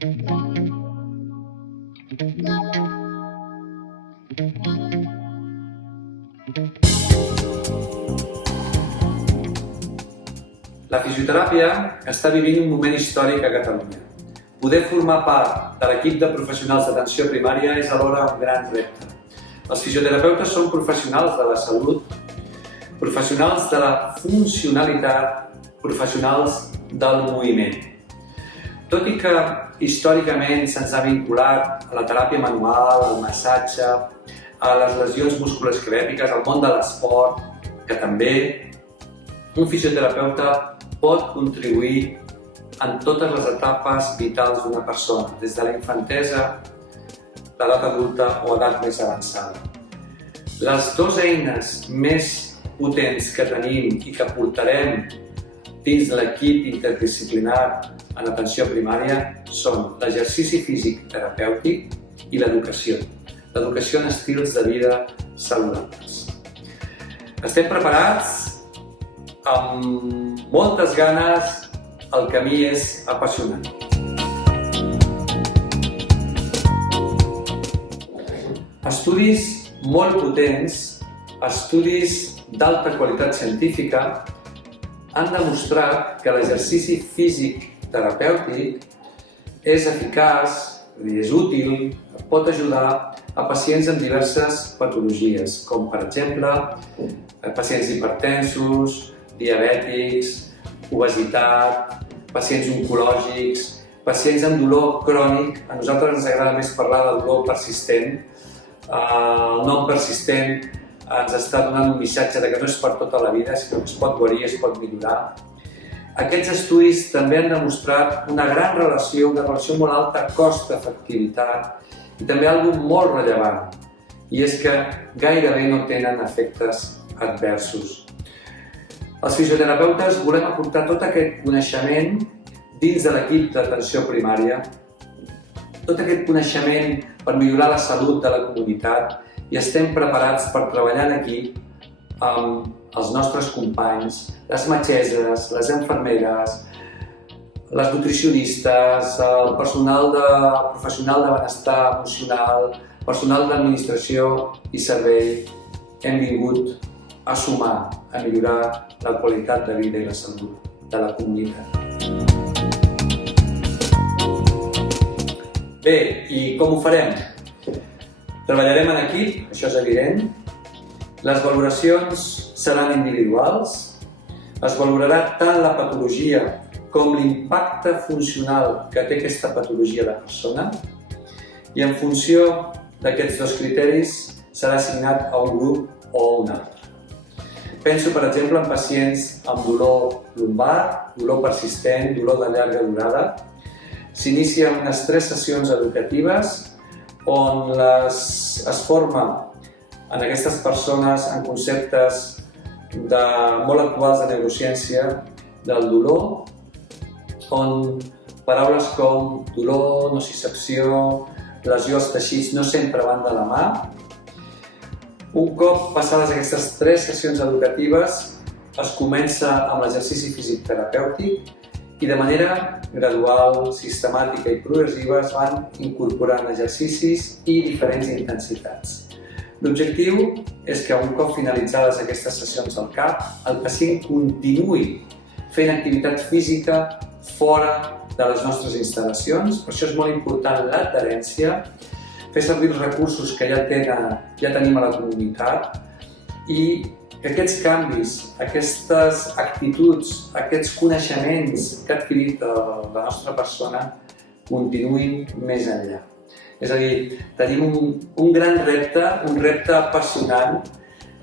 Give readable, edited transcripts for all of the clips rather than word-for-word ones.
La fisioteràpia està vivint un moment històric a Catalunya. Poder formar part de l'equip de professionals d'atenció primària és alhora un gran repte. Els fisioterapeutes són professionals de la salut, professionals de la funcionalitat, professionals del moviment. Tot i que històricament se'ns ha vinculat a la teràpia manual, al massatge, a les lesions musculoesquelètiques, al món de l'esport, que també un fisioterapeuta pot contribuir en totes les etapes vitals d'una persona, des de la infantesa, l'edat adulta o edat més avançada. Les dues eines més potents que tenim i que portarem dins l'equip interdisciplinar en atenció primària són l'exercici físic terapèutic i l'educació. L'educació en estils de vida saludables. Estem preparats, amb moltes ganes, el camí és apassionant. Estudis molt potents, estudis d'alta qualitat científica, han demostrat que l'exercici físic terapèutic és eficaç, és útil, pot ajudar a pacients amb diverses patologies, com per exemple pacients hipertensos, diabètics, obesitat, pacients oncològics, pacients amb dolor crònic. A nosaltres ens agrada més parlar del dolor persistent. El nom persistent ens està donant un missatge de que no és per tota la vida, sinó que es pot guarir, es pot millorar. Aquests estudis també han demostrat una gran relació, una relació molt alta cost-efectivitat i també una cosa molt rellevant, i és que gairebé no tenen efectes adversos. Els fisioterapeutes volem aportar tot aquest coneixement dins de l'equip d'atenció primària, tot aquest coneixement per millorar la salut de la comunitat, i estem preparats per treballar en equip amb els nostres companys, les metgesses, les infermeres, les nutricionistes, el personal professional de benestar emocional, personal d'administració i servei. Hem vingut a sumar, a millorar la qualitat de vida i la salut de la comunitat. Bé, i com ho farem? Treballarem en equip, això és evident. Les valoracions seran individuals. Es valorarà tant la patologia com l'impacte funcional que té aquesta patologia a la persona, i en funció d'aquests dos criteris serà assignat a un grup o a un altre. Penso, per exemple, en pacients amb dolor lumbar, dolor persistent, dolor de llarga durada. S'inicien unes 3 sessions educatives on es forma en aquestes persones en conceptes molt actuals de neurociència del dolor, on paraules com dolor, nocicepció, lesió als teixits no sempre van de la mà. Un cop passades aquestes 3 sessions educatives, es comença amb l'exercici físic terapèutic i de manera gradual, sistemàtica i progressiva es van incorporant exercicis i diferents intensitats. L'objectiu és que un cop finalitzades aquestes sessions al CAP, el pacient continuï fent activitat física fora de les nostres instal·lacions. Per això és molt important l'adherència, fer servir els recursos que ja tenim a la comunitat, i que aquests canvis, aquestes actituds, aquests coneixements que ha adquirit la nostra persona continuïn més enllà. És a dir, tenim un gran repte, un repte apassionant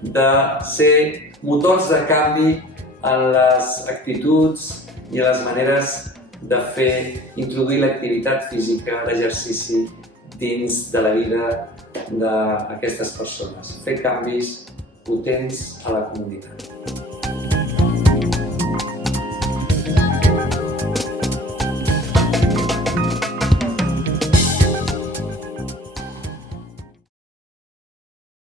de ser motors de canvi en les actituds i en les maneres de introduir l'activitat física, l'exercici dins de la vida d'aquestes persones. Fer canvis potents a la comunitat.